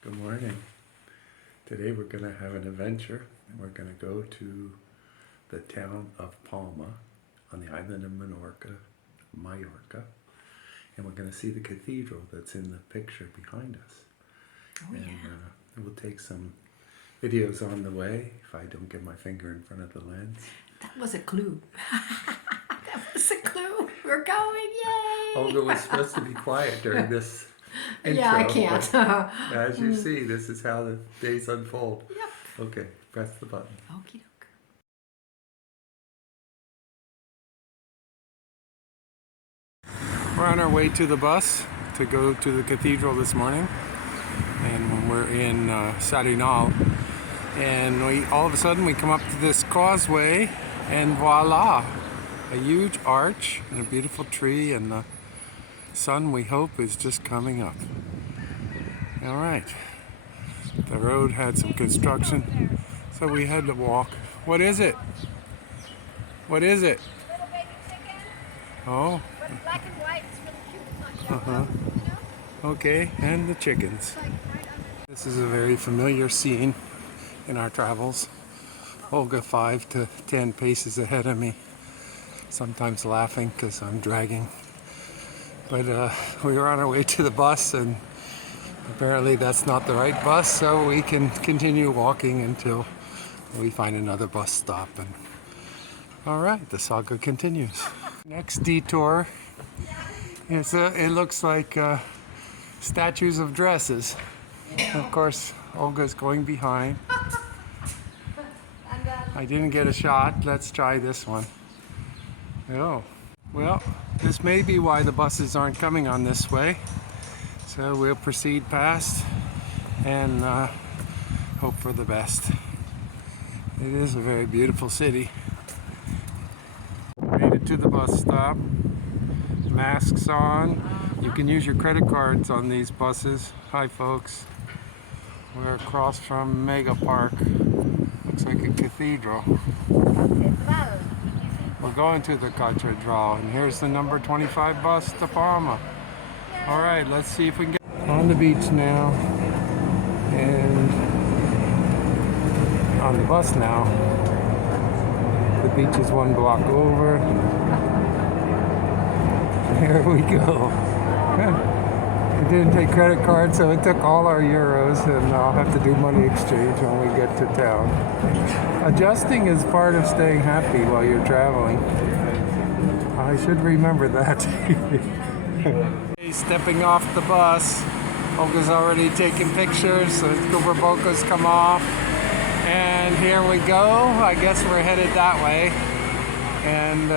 Good morning. Today we're going to have an adventure and we're going to go to the town of Palma on the island of Mallorca, and we're going to see the cathedral that's in the picture behind us. We'll take some videos on the way if I don't get my finger in front of the lens. That was a clue. That was a clue. We're going, yay! Olga was supposed to be quiet during this intro. Yeah, I can't. As you see, this is how the days unfold. Yep. Okay, press the button. Okie doke. We're on our way to the bus to go to the cathedral this morning, and we're in Seu Cathedral, and all of a sudden we come up to this causeway, and voila, a huge arch and a beautiful tree, and the sun, we hope, is just coming up. All right, the road had some construction, so we had to walk. What is it? What is it? Little baby chicken. Oh. But it's black and white. It's really cute. It's not yellow, you know? Okay, and the chickens. It's like right under. This is a very familiar scene in our travels. Olga 5 to 10 paces ahead of me, sometimes laughing because I'm dragging. But we were on our way to the bus, and apparently that's not the right bus, so we can continue walking until we find another bus stop. And all right, the saga continues. Next detour is it looks like statues of dresses. Of course, Olga's going behind. I didn't get a shot. Let's try this one. Oh, well, this may be why the buses aren't coming on this way. So we'll proceed past and hope for the best. It is a very beautiful city. Made it to the bus stop. Masks on. You can use your credit cards on these buses. Hi folks. We're across from Mega Park. Looks like a cathedral. We're going to the Cathedral, and here's the number 25 bus to Palma. All right, let's see if we can get on the beach now, and on the bus now. The beach is one block over. Here we go. It didn't take credit cards, so it took all our euros, and I'll have to do money exchange when we get to town. Adjusting is part of staying happy while you're traveling. I should remember that. Stepping off the bus. Olga's already taking pictures, so Cooper Boca's come off. And here we go. I guess we're headed that way. And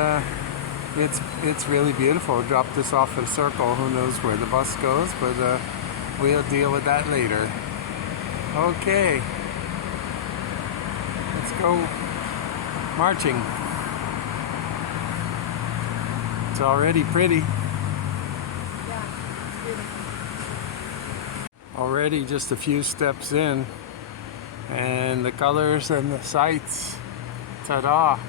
it's really beautiful. Dropped us off in a circle. Who knows where the bus goes, but we'll deal with that later. Okay. Let's go marching. It's already pretty. Yeah, it's beautiful. Already just a few steps in, and the colors and the sights. Ta-da!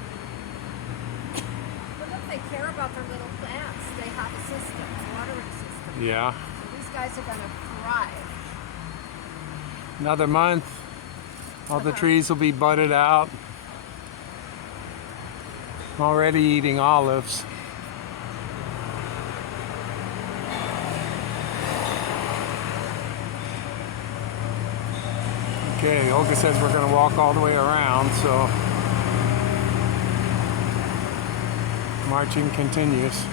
But look, they care about their little plants. They have a system, a watering system. Yeah. So these guys are going to thrive. Another month, all the trees will be budded out. I'm already eating olives. Okay, Olga says we're going to walk all the way around, so marching continues.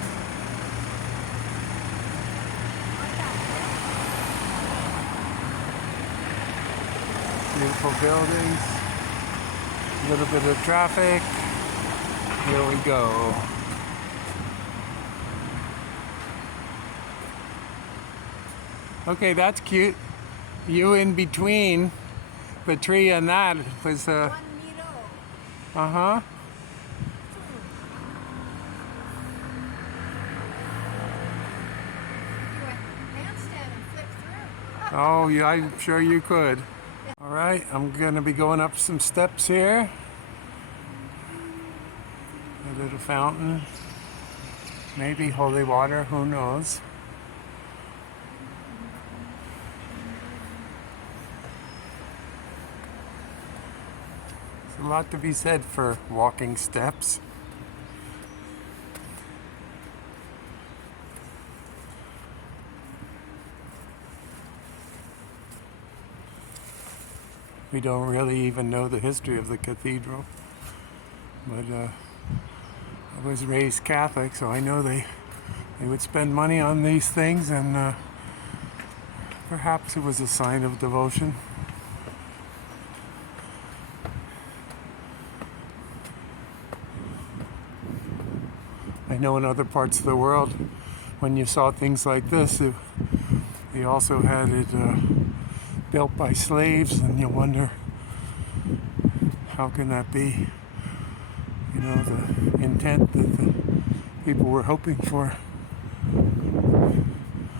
Beautiful buildings, a little bit of traffic. Here we go. Okay, that's cute. You in between the tree and that was One meter. uh-huh. Do a handstand and flip through. Oh, yeah, I'm sure you could. All right, I'm gonna be going up some steps here. A little fountain, maybe holy water, who knows. A lot to be said for walking steps. We don't really even know the history of the cathedral, but I was raised Catholic, so I know they would spend money on these things, and perhaps it was a sign of devotion. I know in other parts of the world, when you saw things like this, they also had it built by slaves, and you wonder, how can that be? You know, the intent that the people were hoping for.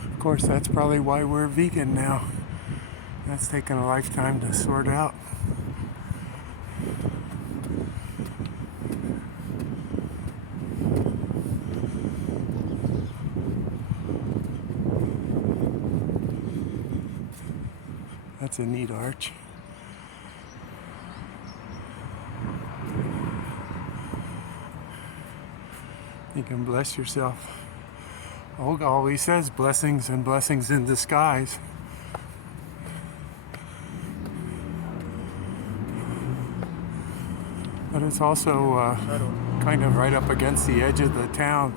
Of course, that's probably why we're vegan now. That's taken a lifetime to sort out. That's a neat arch. You can bless yourself. Olga always says blessings and blessings in disguise. But it's also kind of right up against the edge of the town.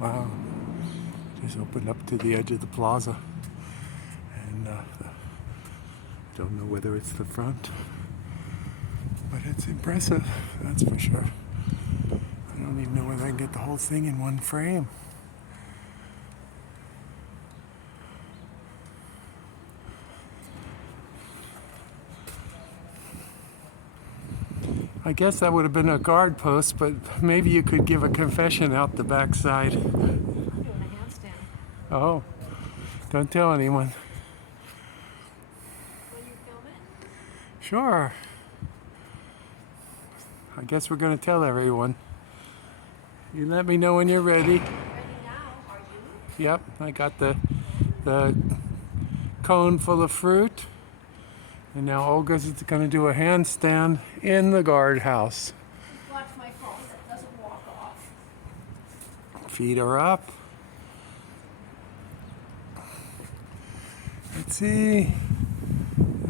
Wow, just opened up to the edge of the plaza, and don't know whether it's the front, but it's impressive, that's for sure. I don't even know whether I can get the whole thing in one frame. I guess that would have been a guard post, but maybe you could give a confession out the backside. I'm doing a handstand. Oh, don't tell anyone. Will you film it? Sure. I guess we're going to tell everyone. You let me know when you're ready. Ready now, are you? Yep, I got the cone full of fruit. And now Olga's going to do a handstand in the guardhouse. Watch my phone, that doesn't walk off. Feet are up. Let's see.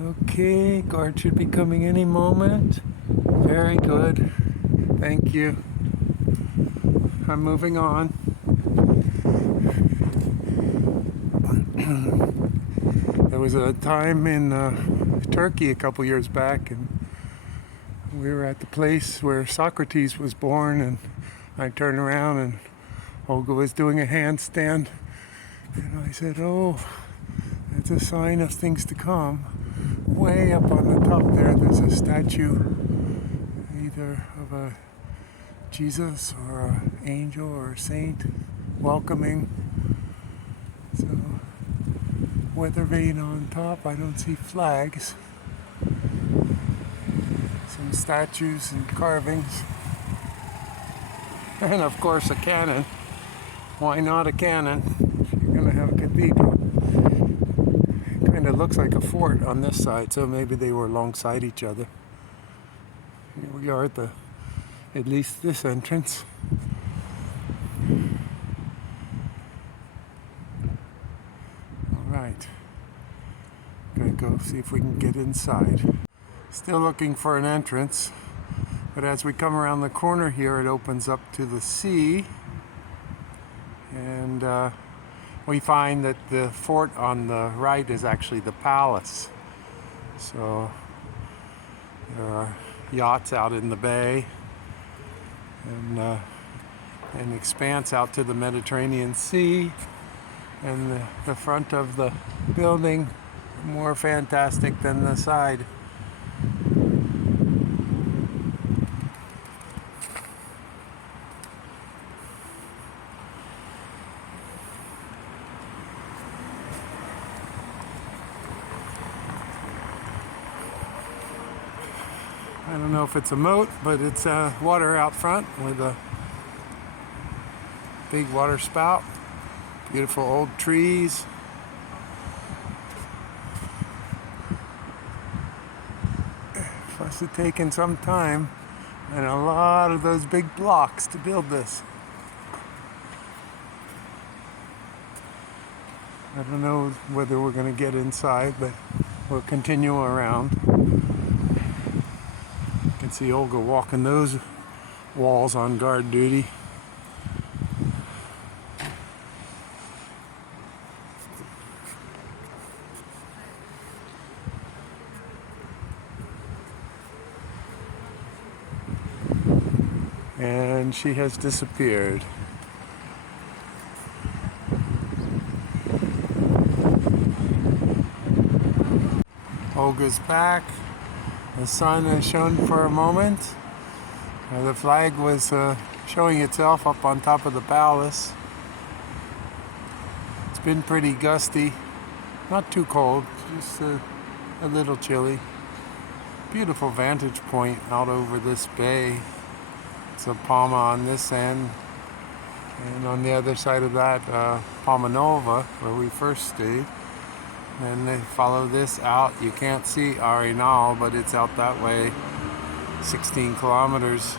Okay, guard should be coming any moment. Very good. Thank you. I'm moving on. There was a time in Turkey a couple years back, and we were at the place where Socrates was born, and I turned around and Olga was doing a handstand, and I said, oh, it's a sign of things to come. Way up on the top there's a statue, either of a Jesus or an angel or a saint welcoming. So, weather vane on top, I don't see flags. Some statues and carvings. And of course a cannon. Why not a cannon? You're gonna have a cathedral. It kind of looks like a fort on this side, so maybe they were alongside each other. Here we are at at least this entrance. Alright. Gonna go see if we can get inside. Still looking for an entrance, but as we come around the corner here, it opens up to the sea, and we find that the fort on the right is actually the palace. So there are yachts out in the bay, and an expanse out to the Mediterranean Sea, and the front of the building more fantastic than the side. know if it's a moat, but it's water out front with a big water spout. Beautiful old trees. Must have taken some time and a lot of those big blocks to build this. I don't know whether we're going to get inside, but we'll continue around. You can see Olga walking those walls on guard duty. And she has disappeared. Olga's back. The sun has shone for a moment. The flag was showing itself up on top of the palace. It's been pretty gusty. Not too cold, just a little chilly. Beautiful vantage point out over this bay. It's a Palma on this end, and on the other side of that, Palma Nova, where we first stayed. And they follow this out. You can't see Arenal, but it's out that way, 16 kilometers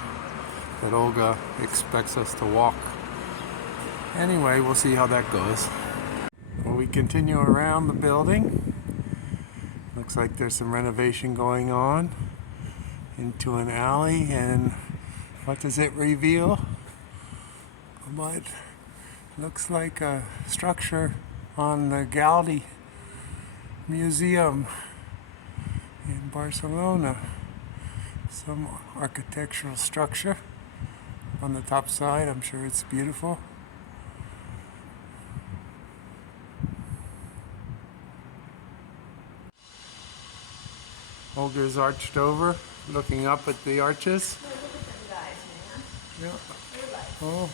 that Olga expects us to walk. Anyway, we'll see how that goes. Well, we continue around the building. Looks like there's some renovation going on into an alley, and what does it reveal? But looks like a structure on the Gaudi Museum in Barcelona. Some architectural structure on the top side. I'm sure it's beautiful. Olga's arched over, looking up at the arches. Yeah. Oh.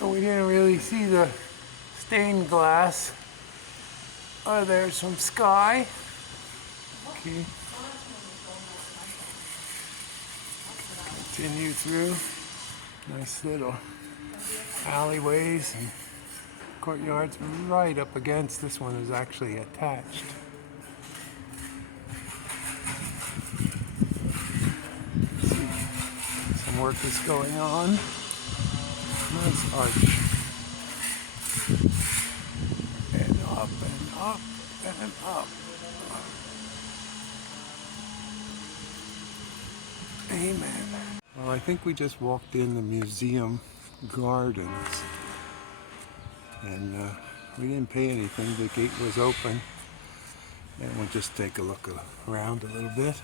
Oh, we didn't really see the stained glass. Oh, there's some sky. Okay. Continue through. Nice little alleyways and courtyards right up against. This one is actually attached. Some work is going on. Nice arch. And up and up and up. Amen. Well, I think we just walked in the museum gardens. And we didn't pay anything. The gate was open. And we'll just take a look around a little bit.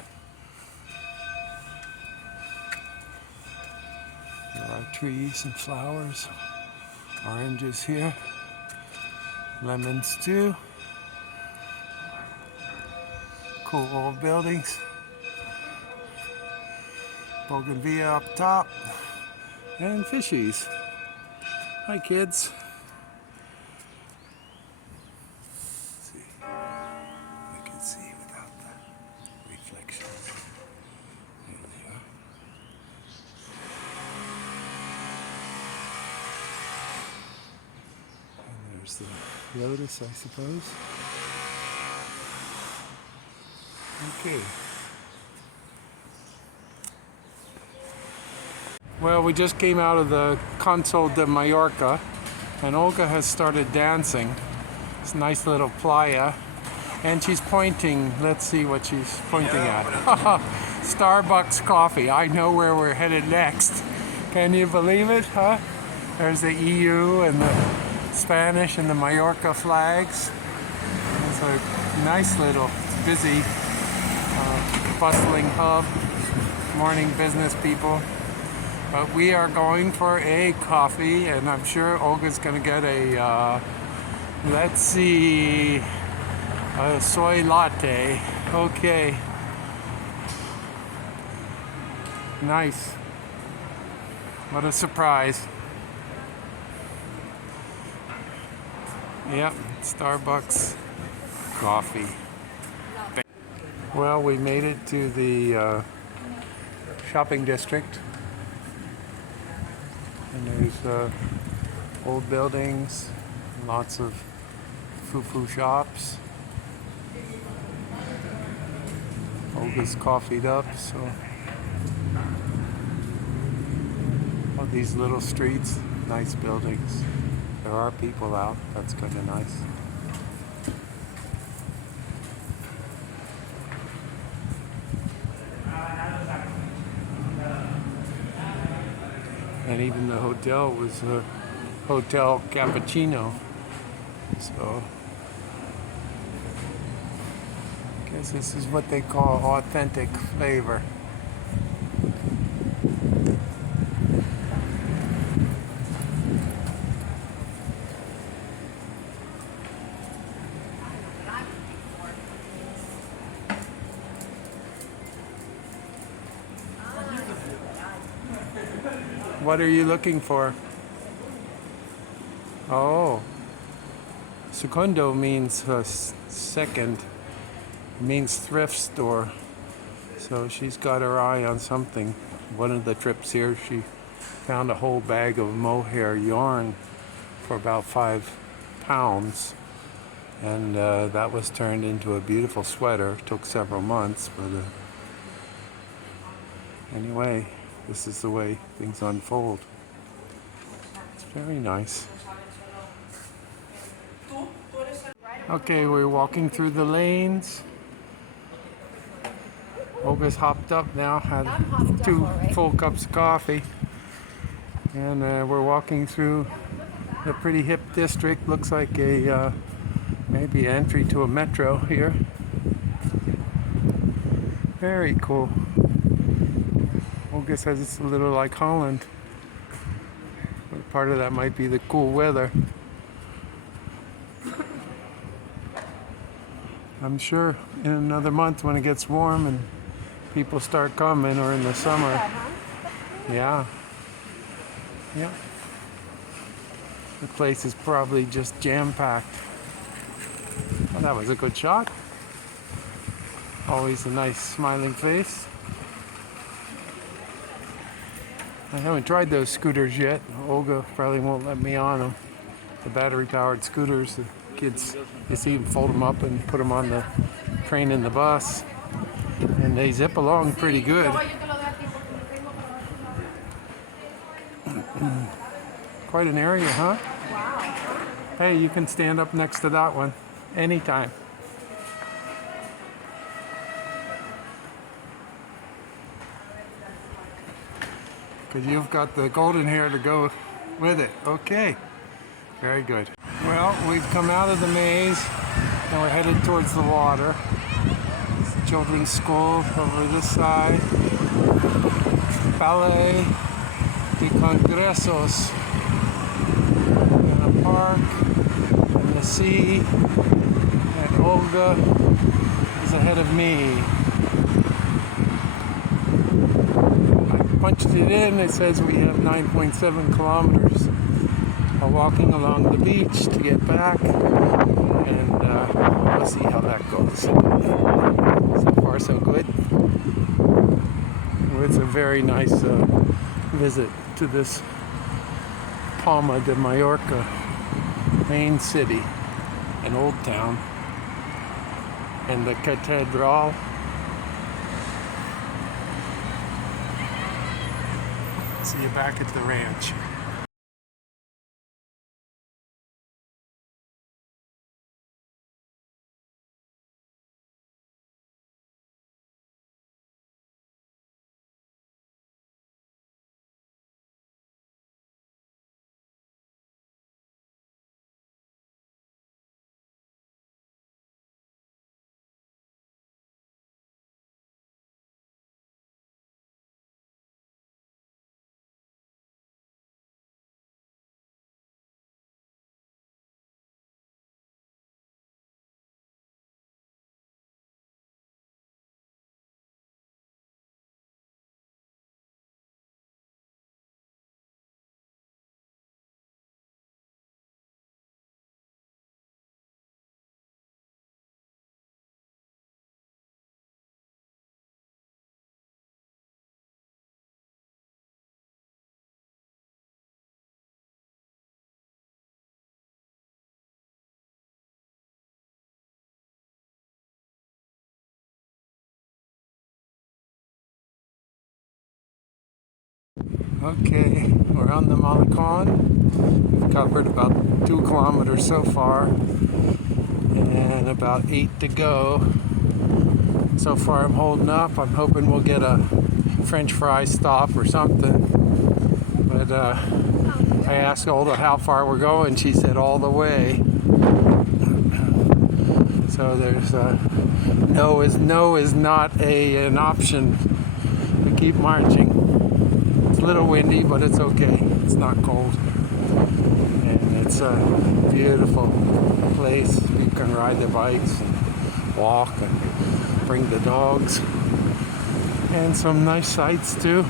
There are trees and flowers. Oranges here. Lemons too. Cool old buildings. Bougainvillea up top. And fishies. Hi kids. Let's see. I can see without the reflection. There they are. And there's the lotus, I suppose. Okay. Well, we just came out of the Consol de Mallorca, and Olga has started dancing. It's a nice little playa, and she's pointing. Let's see what she's pointing at. Starbucks coffee. I know where we're headed next. Can you believe it, huh? There's the EU and the Spanish and the Mallorca flags. It's a nice little, busy, bustling hub. Morning business people. But we are going for a coffee, and I'm sure Olga's going to get a, let's see, a soy latte. Okay. Nice. What a surprise. Yep, Starbucks coffee. Well, we made it to the shopping district, and there's old buildings, lots of foo-foo shops. Olga's coffeeed up, so all these little streets, nice buildings. There are people out, that's kind of nice. And even the hotel was a Hotel Cappuccino. So I guess this is what they call authentic flavor. What are you looking for? Oh, secondo means second. It means thrift store. So she's got her eye on something. One of the trips here, she found a whole bag of mohair yarn for about 5 pounds. And that was turned into a beautiful sweater. It took several months, but anyway, this is the way things unfold. It's very nice. Okay, we're walking through the lanes. Olga's hopped up now, had I'm hopped up 2 already. full cups of coffee. And we're walking through a pretty hip district. Looks like a maybe entry to a metro here. Very cool. Olga says it's a little like Holland. But part of that might be the cool weather. I'm sure in another month when it gets warm and people start coming, or in the summer. Yeah. Yeah. The place is probably just jam-packed. Well, that was a good shot. Always a nice smiling face. I haven't tried those scooters yet. Olga probably won't let me on them. The battery-powered scooters. The kids, you see them fold them up and put them on the train and the bus. And they zip along pretty good. Quite an area, huh? Wow. Hey, you can stand up next to that one anytime. Because you've got the golden hair to go with it. Okay, very good. Well, we've come out of the maze and we're headed towards the water. It's the children's school over this side. Palais de Congressos. And a park and the sea. And Olga is ahead of me. Punched it in, it says we have 9.7 kilometers walking along the beach to get back, and we'll see how that goes. So far so good. It's a very nice visit to this Palma de Mallorca main city, an old town, and the Cathedral. See you back at the ranch. Okay, we're on the Malecon. We've covered about 2 kilometers so far, and about 8 to go. So far I'm holding up. I'm hoping we'll get a French fry stop or something. But I asked Olda how far we're going. She said all the way. So there's no is not an option. We keep marching. It's a little windy, but it's okay. It's not cold. And it's a beautiful place. You can ride the bikes and walk and bring the dogs. And some nice sights too.